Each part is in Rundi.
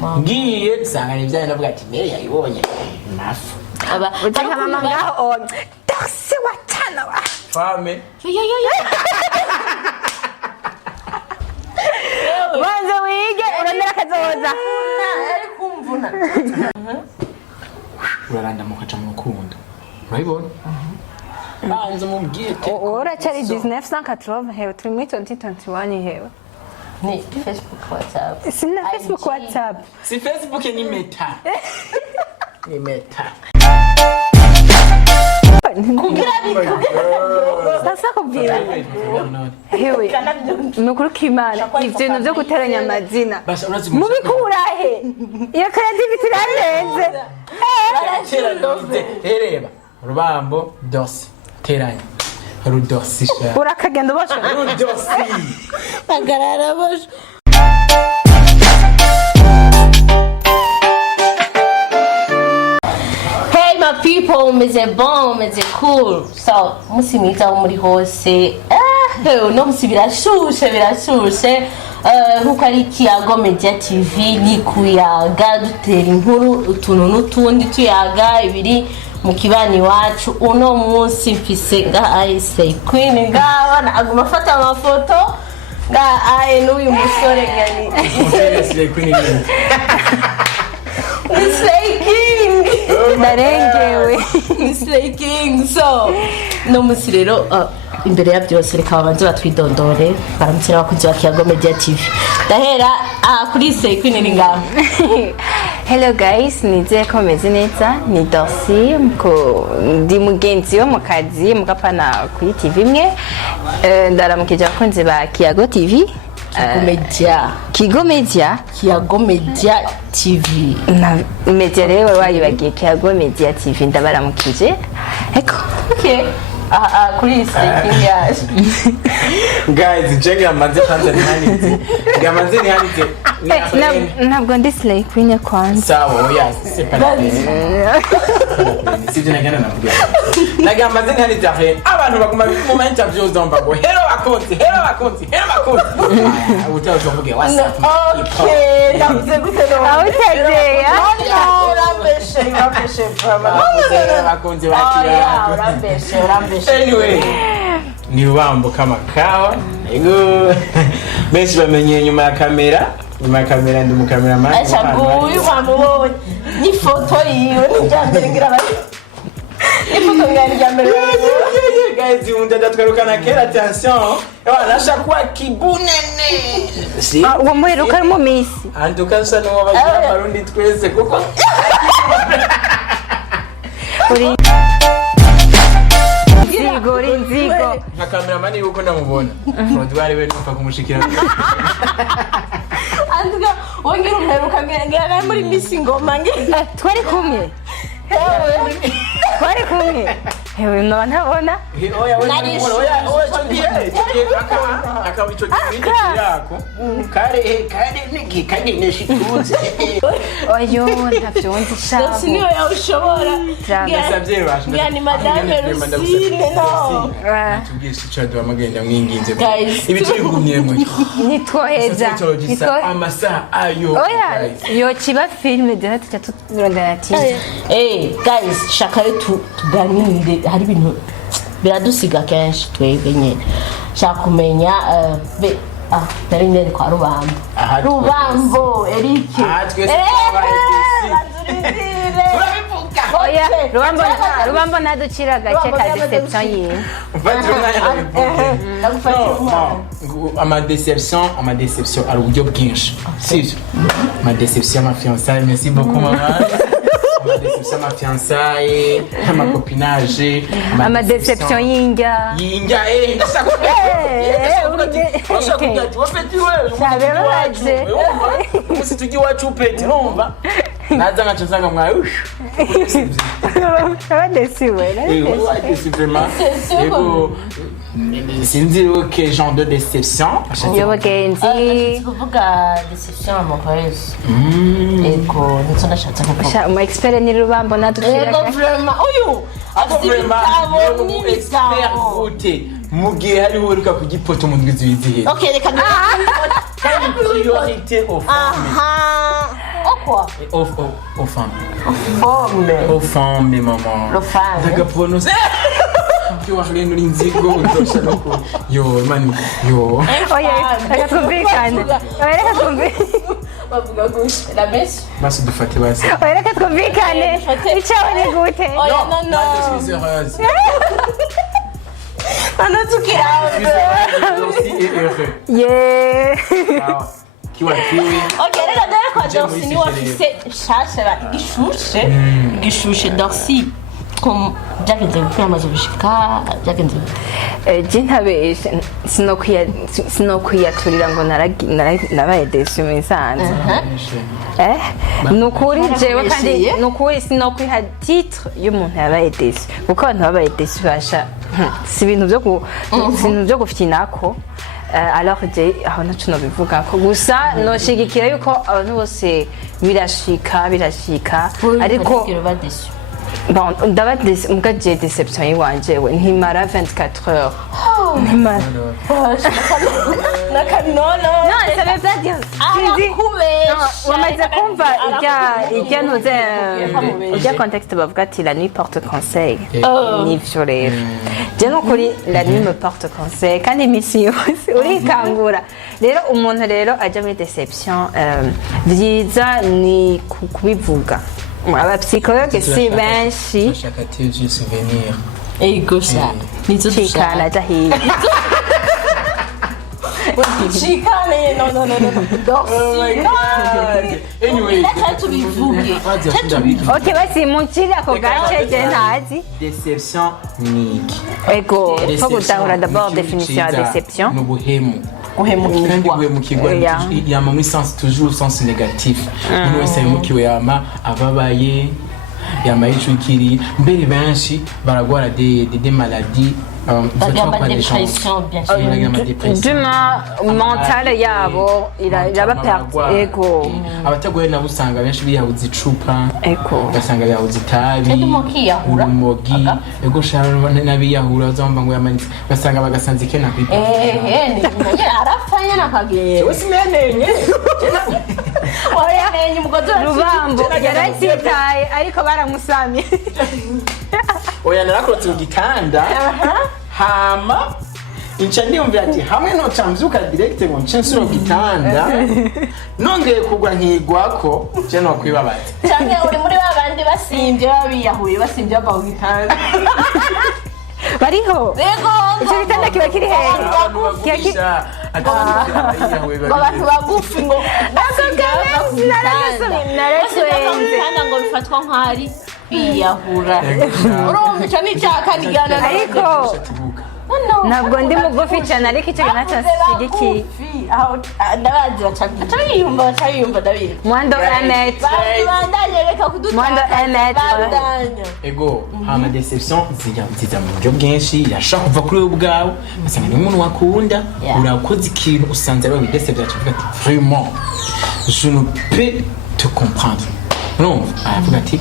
ngiye nsanga nibyaye navuga ati Mary yayibonye nafu uteka mama ngaho on taxi watana wa fame wanze wige urondera kazoza ari kumvuna uraranda mukaca mu rukundo urabibona banze mubwiye uracari 1980 hewe turi muri 2021 hewe ni Facebook WhatsApp sina Facebook WhatsApp si Facebook ni meta ni meta kugira sasa kubwira hewe nukuri kimana ivyo byo guteranya amazina mubikurahe iyo creativity iranenze hereba rubambo dosi teranya rudosi sha urakagenda ubasha rudosi agarara bosho people meze bon meze cool so musi mwiza wo muri hose no musi birashushe nkuko ari Kiyago Media TV ni kuyaga dutera inkuru utuntu n'utundi tuyaga ibiri mu kibani wacu uno munsi mfise nga Slay Queen ngaba aguma afata amafoto nga n'uyu musore ngani Slay Queen Slay King narengewe Slay King so no musi rero imbere ya byose reka babanze batwidondore baramukira abakunzi ba Kiyago Media TV dahera kuri Slay Queen ni ngaho hello guys nize komeze neza ni Dorcy ndi mugenzi wo mu kazi mugapana kuri TV imwe ndaramukije abakunzi ba Kiyago TV Kiyago Media TV na media rero wayibagiye Kiyago Media TV ndabaramukije eko okay kuri Slay King yaje guys jenga manze kwanza ni hanite ntabwo ndi Slay Queen kwanza sawa oya sivyo nagana navuga nagamba manze ni hanite ahe abantu baguma mu interviews zomba go hello akonti utavuge WhatsApp okay ndavuze gute no awutegeye urambeshe akonti bakira anyway ni Rubambo kama kawa ego benshi bamenye nyuma ya kamera ndi mu cameraman achaguyu wamubonye ni foto yiwe njyambere ngira bari ifoto ngari guys yunda datwarukana kera attention nashakwa kibunene si uwo muheruka mu misi andukansa no bagira barundi twese kuko uri nzigo nka cameraman yuko ndamubona Rodwari we nufa kumushikira anduka wongera uheruka ngera muri misi ngoma twari kumwe hewe nabona oya akaba ico kintu yako kare niki neshituze oyo ntavyonzi shabo siniyo yawushobora ndasavye basha yani madame Rusine no tugisha cyado amagenda mwinginze Guys. ibi tugumye mwe nitwoheza amasa ayo oya yo kiba filme dena tuca turondana ati guys shaka tuganire hari ibintu biradusiga kenshi twebwe nyene shaka kumenya nari nere kwa Rubambo Eric oya Rubambo naducira gace ka deception yiwe ama deception ari uburyo bwinshi sivyo ma deception ma fiançailles merci beaucoup maman ma deception ma fiançailles ma copinage ama deception yinga usitugi wacu peti numva naza ngacazanga mwayushu sinzi que genre de déception yobagenzi kuvuga deception amokorezo ego nitso ndashatse kuvuga mu expert ni Rubambo naducira ego vraiment uyu vraiment expert gute mugihe hari weruka kugipoto mu ndwi zibizihe okay reka kandi priorité aux femmes quoi? Aux femmes. Forme. Aux femmes, maman. Le fan. Ndagaprononse. Kiwahle n'inzigo utosha nuko. Yo, mani. Yo. oya reka twumvikane oya reka twumvikane Bavuga gutya. La best. Basi dufate basi. oya reka twumvikane icyawe ni gute Oya, non, Moi, non. je suis heureuse. Ano tukiraho. Je suis heureuse aussi et heureux. yeah Sawa. Kiwakiwe. Ok, reka dore kwa Uje muri Dorcy niwe Seychelles. afise shasha igishushe Dorcy ko byagenze kwiyamaza gushika byagenze je ntabeshe sinokwiyaturira ngo nabaye desu misanze nukuri jewe kandi nukuri sinokwiha titre y'umuntu yabaye desu kuko abantu babaye desu basha si ibintu byo gufinako alors je aho naco nobivuga ko gusa noshigikira yuko abantu bose birashika ariko bon ndaba mbwa je déception yiwanje we ntimara 24 heures ntimara nakanolo non ça veut pas dire wamaze kumva ijya ntuze ijya contexte bavuga ati la nuit porte conseil nivyo rero je nukuri la nuit me porte conseil kandi iminsi yose urikangura rero umuntu rero ajya muri déception vyiza ni kubivuga abapsikologe si benshi Chaque ati je souvenir. ego sha nizo chikana jahiye chikane no Dorcy Anyway. reka tubivuge okay basi muncire ako gace je ntazi Déception ni iki? ego faut gutahura d'abord définition ya déception Ni ubuhemu. Kandi uhemukirwa guhemukirwa yama muri sens toujours sens négatif. Umuntu wese yahemukiwe yama ababaye yama yicukiriye mbere benshi baragwara des maladies dépression bien sûr duma mentale yabo iraba perte ego abatagoye nabo usanga benshi biyahuza icupa ego ugasanga biyahuza itabi Ndimo kiyahura. urumogi ego shara n'abiyahura uzamba ngo yamanitse basanga bagasanza ikena kwipa ni arafanya nakagenda simenenye oya umugozi rubambo yarasitaye ariko baramusamye oya narakorotse mu gitanda hama inca ndiyumvira ati hamwe noca mvyuka direct ngo nce nsura mu gitanda nongeye kugwa nkigwako je nokwibabaza cyane uri muri babandi basimbye babiyahuye basimbye bava mu gitanda bariho rego icyo gitanda kiba kiri hehe abantu bagufi ngo narasohenze ngo bifatwa nk'ari kwiyahura urumva icyo ni icyakanigana ariko ntabwo ndi mugufi cyane ariko icyo kintu cyashigikiye ndabazi baca biyumva ndabizi mwando emet bandanye reka mwando emet ego hama deception ziza mu buryo bwinshi irashaka kuva kuri wowe ubwawe ugasanga ni umuntu wakunda urakoze ikintu usanze ari deception avuga ati vraiment je ne peux te comprendre urumva aravuga ati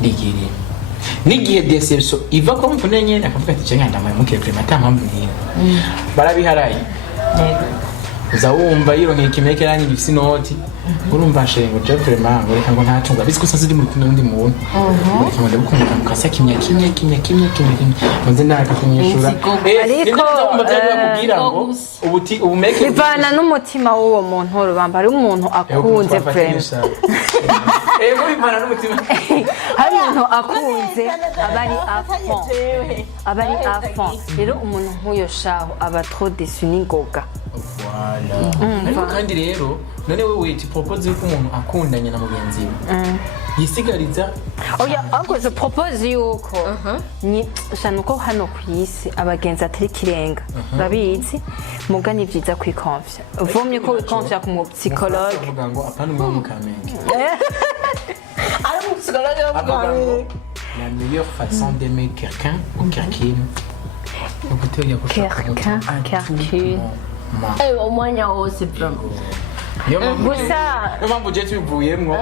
ndigiriye n'igihe deception iva ko mvune nyene akavuga ati cenga ndamaye mukire vraiment ata mpamvu niyo barabiharaye uza wumva yironkeye kimeke ranyi gifise inoti urumva shengo je vraiment ngo reka ngo ntatunga bisiko sasa ndi muri kumwe n'undi muntu ureka ngo ndabukunda mukasa kimya muze ndaka kunyishura ariko bakubwira ngo ubuti ubumeke bivana n'umutima w'uwo muntu rubamba ari umuntu akunze vraiment ego bivana n'umutima hari umuntu akunze aba ari afon rero umuntu nk'uyo shaho aba trop déçu n'ingoga ariko kandi rero none wewe ti propose yuko umuntu akundanye na mugenzi we yisigariza oya ahubwo je propose yuko shana uko hano ku isi abagenzi atari kirenga babizi muga ni vyiza kwikonfya vomye ko wikonfya ku mu psychologue avuga ngo apana umwe mu kamenge ari mu psychologue avuga ngo la meilleure façon d'aimer quelqu'un ou quelqu'une quelqu'un umwanya wose vraiment gusa niyo mpamvu je tubivuyemwo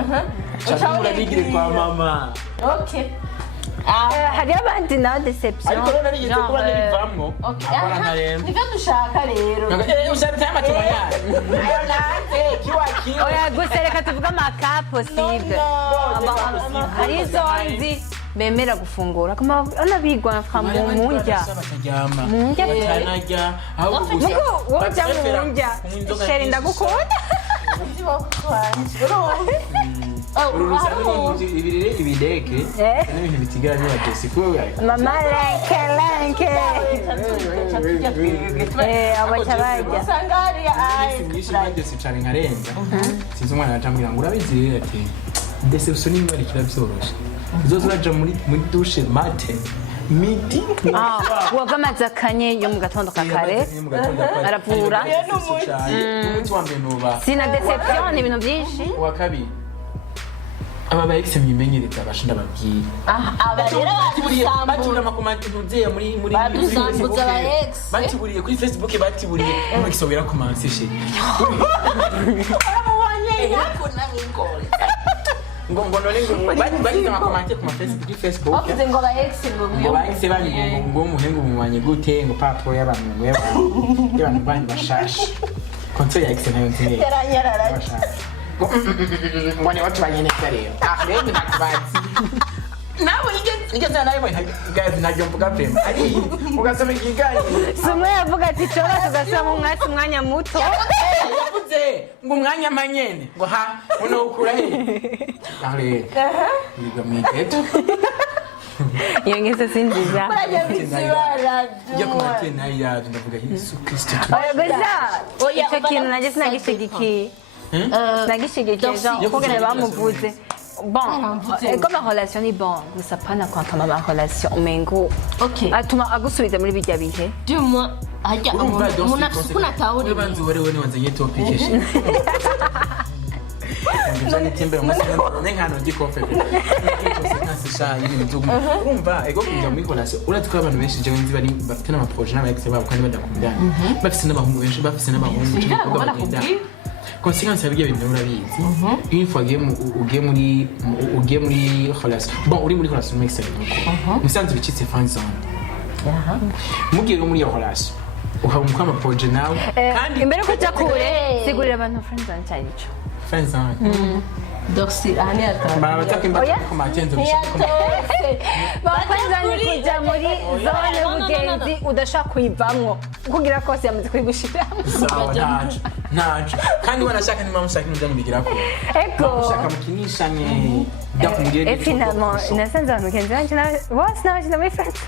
cyangwa nigire kwa mama okay hari abandi na deception ariko rero nigeze kuba nibivamwo akora nkaremba nibyo dushaka rero ushaka amatima yayo ayo nande kiwa oya gusa reka tuvuga ama amaka possible hari izo nzi bemera gufungura kama anabigwa mfa mu ndya batanajya ahubwo gusa woja mu ndya sheri ndagukunda uru rusanga ibireke n'ibintu bitigara by'abadosi kuko mama lenke abacabaja sangari nyinshi badosi cyane nkarenga sinzi umwana yacambira ngo urabizi ati deception ni mwari kiravyoroshe zozo uraja muri douche mate midi wava amazi akanye yo mu gatondo ka kare aravura n'umuti wa mbere nuba sina deception ni ibintu byinshi wa kabiri aba baex mwimenyereza abashinda babwira batiburiye amakomati ntuziye muri badusambuza aba ex batiburiye kuri Facebook batiburiye mu gisobera kumansishe ngo none bagize amakomati ku Facebook bavuze ngo aba ex ngo baex bani ngo umuhengu mumanye gute ngo papo y'abantu ngo y'abantu bani bashashe konso ya ex nayo nziye teranyarara mbone watu banyeneka rero rero ntakibazi nawe igeze nawe gazi najyo mvuga prema ari ugasoma ikiganiro sumwe yavuga ati cora tugasoma umwanya muto yavuze ngo umwanya manyene ngo ha uno ukura he ari yiga mwigeto iyo ngeze sinziza yo kumate nayo yaje ndavuga Yesu Kristo oya icyo kintu nanjye sinagishigikiye nagishigikiye genre kugene bamuvuze bon comme la relation ni bon gusa pana kwanta ma relation mengo okay atuma agusubiza muri bijya bihe dis-moi hajya umuntu afukuna tawuri banzi wari wanzanye topication njani tembe nkano gikofe nkasisha ibintu byo urumva ego kujya muri relation uratwa abantu benshi je nzi bari bafite n'ama projet n'ama ex babo kandi badakundana bafite n'abahungu benshi bafite n'abahungu cyangwa bagenda conséquence yabiye ibintu urabizi une fois ugiye muri relation bon uri muri relation avec quelqu'un musanze bicitse fan zone mugiye muri iyo relation uhabumva ama projet nawe kandi imbere ko cya kure sigurira abantu friends and child fan zone doxy ahani ata batakimba ko matenzo bafanzanye kujya muri zone y'ubugenzi udashaka kuyivamwo kugira kose yamaze kwigushiramo sawa ntacu kandi wanashaka ni mama shaka n'ujya mubigira ko ego ushaka mukinisha ni ndakumugire et finalement nasanze abantu kenshi banje bose n'abakina muri France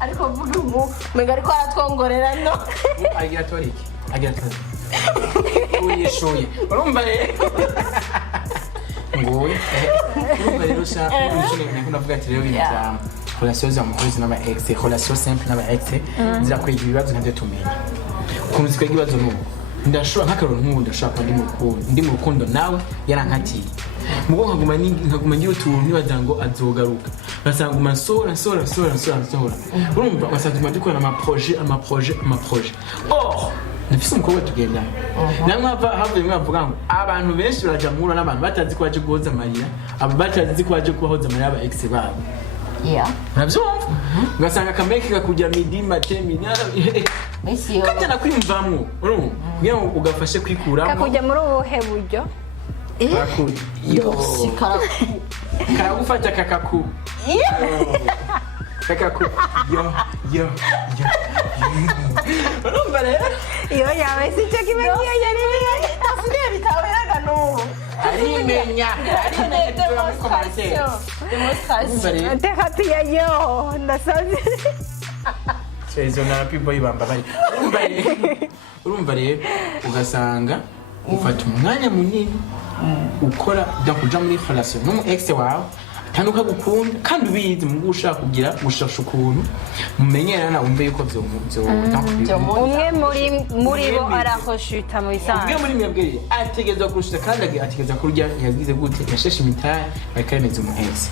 ariko vuga ubu mega ariko aratwongorera no agira toriki uyishuye urumva rero ngoye urumva rero sha ndavuga ati rero ibintu bya relation za mukozi n'aba ex relation simple n'aba ex zirakwega ibibazo ntabyo tumenya ukuntu zikwega ibibazo n'ubu ndashobora nk'akaroro nk'ubu ndashobora ndi mu rukundo nawe yarankatiye mugo nkaguma ngira utuntu nibaza ngo azogaruka basanga umasora urumva basanga dukora ama projet nifise umukobwa tugenda namwe havuye mwavuga ngo abantu benshi baraja muhura n'abantu batazi ko baje guhoza amarira abo batazi ko baje kubahoza amarira aba ex babo navyumva ugasanga akameke kakujya midi matemina kajya nakwiyumvamwo urumva kugira ngo ugafashe kwikuramo kakujya muri ubuhe buryo karagufata kakaku urumva rero iyo yawe si cyo kimenye yari afunderi taweraga n'ubu arimenya demonstration terapi yayo ndasaze izo na people ibamba bari urumva rero ugasanga ufata umwanya munini ukora kuja muri relation n'umu ex wawe kandi ukagukunda kandi ubizi mu gushaka kugira gushasha ukuntu mumenyerana wumve yuko byo umwe muri bo arahoshuta mu bisanzwe umwe muri mwebwe ategerezwa kurusha kandi ategerezwa kurya yagize gute yasheshe imitari bakaremeza umu ex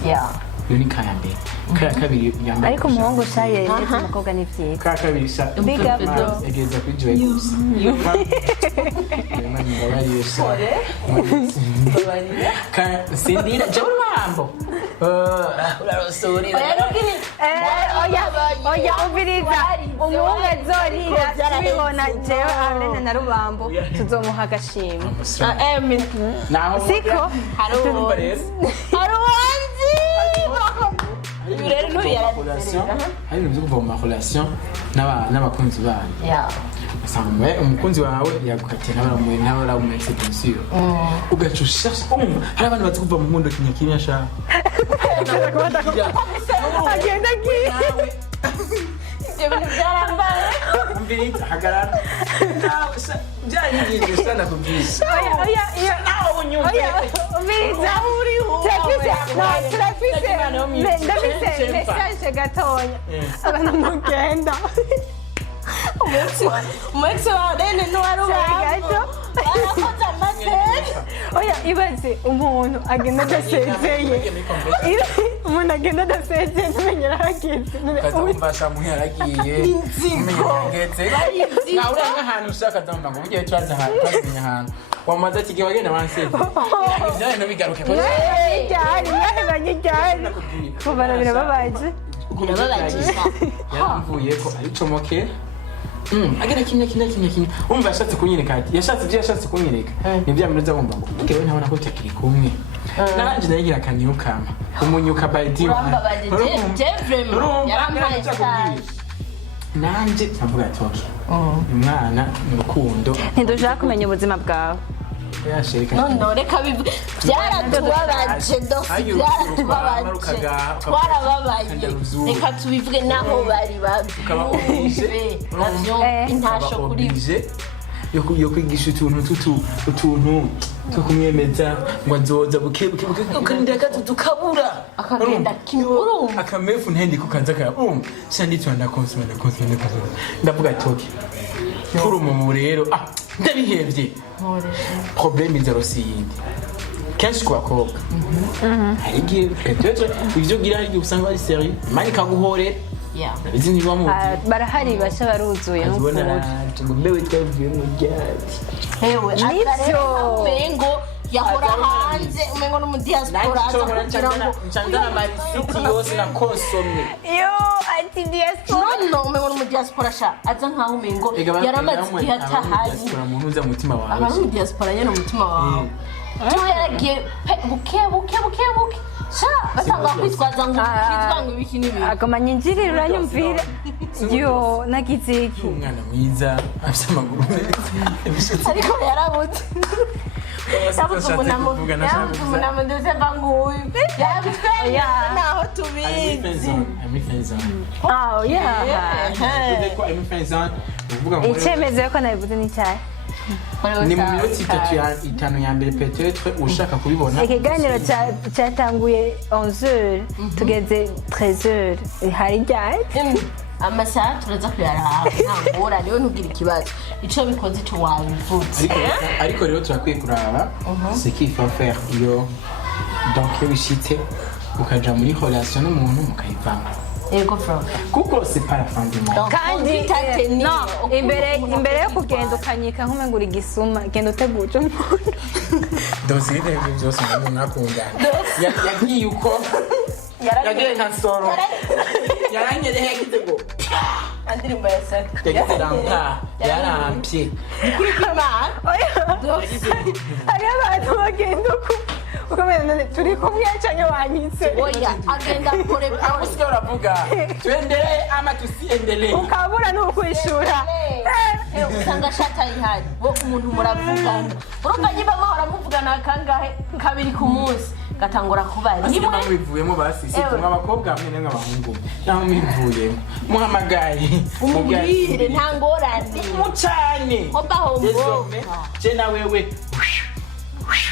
iyo ni kaya mbere kaya kabiri yambaye ariko umuhungu shaye ndetse umukobwa ni vyiza kaya kabiri sha big up yagereza kuri joy gusa yamani babari yose sindira jawu mambo urarosorera oya umviriza umuhungu azorira tubibona jewe Arlene na Rubambo tuzomuha agashimwe siko hari uwanzi rero hari ibintu byo kuva mu marelation n'abakunzi banyu usanga umukunzi wawe yagukatiye n'abaramuetse bien ugaca ushasha hari abantu bazi kuva mu mundo kinyakinya sha agenda agiye ibyo bintu byarambaye umviriza hagarara nawe byanyigije sana kubwisha nawe unyumve umviriza turafise message gatonya abantu mugenda umwexi wa Rene n'uwarubambo barakoze amateka oya ibaze umuntu agenda adasezeye umuntu agenda adasezeye ntumenyera aragize ukazamufasha muhe aragiye umenyeragetse nawe uri nk'ahantu ushaka azamva ngo ugiye turaza ahantu wamaze ati gihe wagenda wanseze ibyaye no bigaruke mwahebanye ryari kubara birababaje yaramvuye ko aricomoke agera kimwe umva yashatse kunyereka ibyo yashatse kunyereka nibyo yamuruza wumva ngo ugewe ntabona ko tutakiri kumwe nanjye nayigira akanyukama umunyuka by the nanjye navuga ati ok umwana ni urukundo ntidushaka kumenya ubuzima bwawe none reka byaratubabaje twarababaye reka tubivuge naho bari babyumve intasho kuri yo kwigisha utuntu two kumwemeza ngo nzoza buke ukarindira gatatu kabura akagenda kimurumva akamefu ntendi kukanza kaya shanditse ndakonsoma ndavuga toki kuri mu rero ndabihevye problème zero siyindi kenshi ku bakobwa hari igihe ivyo gira hari igihe usanga bari serieux mani kaguhorera izi niba mu barahari basha baruzuye n'ukuri mbewe twavuye mu ryati hewe umengo yahora hanze umengo no mu diaspora aza kugira ngo ncandana marisiti yose na konsomye ati diaspora no umengo no mu diaspora sha aza nkaho umengo yaramaze igihe atahazi umuntu uza mutima wawe abantu mu diaspora nyene umutima wawe yaragiye buke sha batanga kwitwaza ngo kwitwanga ibiki n'ibiki agomanye injiri uranyumvira yo nagize iki umwana mwiza afite amaguru meza ariko yarabutse umunamo ndetse mva nguyu yarabitwenye naho tubizi icyemezo yuko nabivuze n'icyayi ni mu minota itanu ya mbere petetre ushaka kubibona ikiganiro cyatanguye 11h tugeze 13h hari ryari amasaha turaza kuyaraba ntangora rero ntugire ikibazo ico bikoze ico wabivutse ariko rero turakwiye kuraba ce qu'il faut faire iyo donc iyo bishitse ukaja muri relation n'umuntu mukayivanga ego from kuko c'est pas la fin du monde kandi no imbere yo kugenda ukanyika nk'umengura igisuma genda uteguje umuntu dosiye y'ibintu byose umuntu nakungana yagiye uko yagiye nka soro yaranyereye yagize ngo andirimbo ya saka yagize rampa yarampye kuri kima hari abantu bagenda ukomeza turi kumwe cyangwa wanyitse oya agenda kure amusike uravuga tuendelee ama tusiendelee ukabura n'ukwishura usanga shata ihari bo umuntu muravugana urumva niba bahora muvugana kangahe kabiri ku munsi gatangura kubara niba mwivuyemo basisi tumwe abakobwa hamwe n'abahungu naho mwivuyemo muhamagaye umubwire nta ngorane mucane hoba hombo je na wewe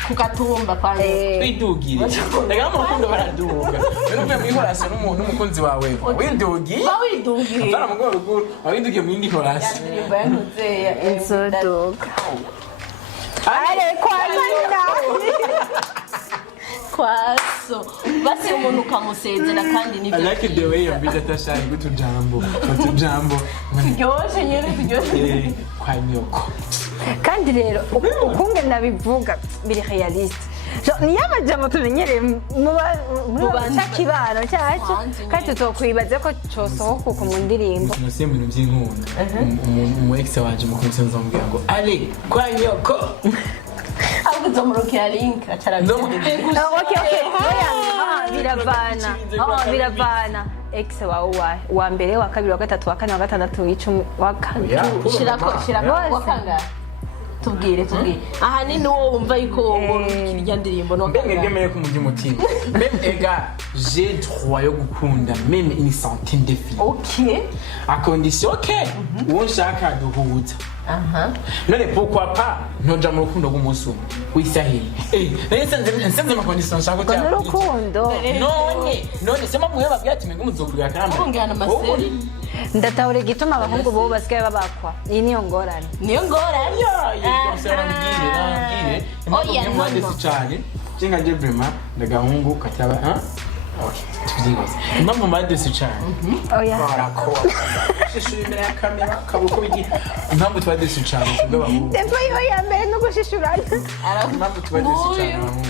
kukatumba kwanza twidugire ndaga mu rukundo baraduga rero uvuye muri horasi n'umukunzi wawe widugiye bawidugiye utara mu rwego rwo widugiye mu yindi horasi indirimbo yanuze inzodoka are kwanza kwaso basi umuntu ukamusezera kandi I like the way you beat that shine go to jambo turyoshe nyene kwa nyoko kandi rero ukunge nabivuga biri realiste niyo amajambo tumenyereye muri bantu cya kibano cyacu hanze kandi tutokwibaza ko cosohoka uko mu ndirimbo nose mu bintu by'inkunda umu ex wanje mu kumisa nzambwira ngo ale kwa nyoko ahubwo uzomurukira link acarabigenda biravana ex wawe wa mbere wa kabiri wa gatatu wa kane wa gatandatu w'icumi wa shirako wakanga tubwire ahanini uwo wumva yuko urukira ndirimbo no ngemeye ko mujya umutima même ega j'ai droit yo gukunda même une centaine de filles ok à condition que uwo nshaka duhuza none pourquoi pas ntoja mu rukundo rw'umunsi umwe wisahili nsenze ama condition nshaka ngo n'urukundo none sema mwe babwira ati mwe muzokurira kamba ungana amaseri ndatahura igituma abahungu bo basigaye babakwa iyi niyo ngorane oya mwanditse cyane jenga je vraiment ndagahungu kataba tubyibaza impamvu mwanditse cyane oya barakora shishura imbere ya kamera kabuko bigi impamvu twanditse cyane kubw'abahungu tempo yo ya mbere no gushishurana impamvu twanditse cyane abahungu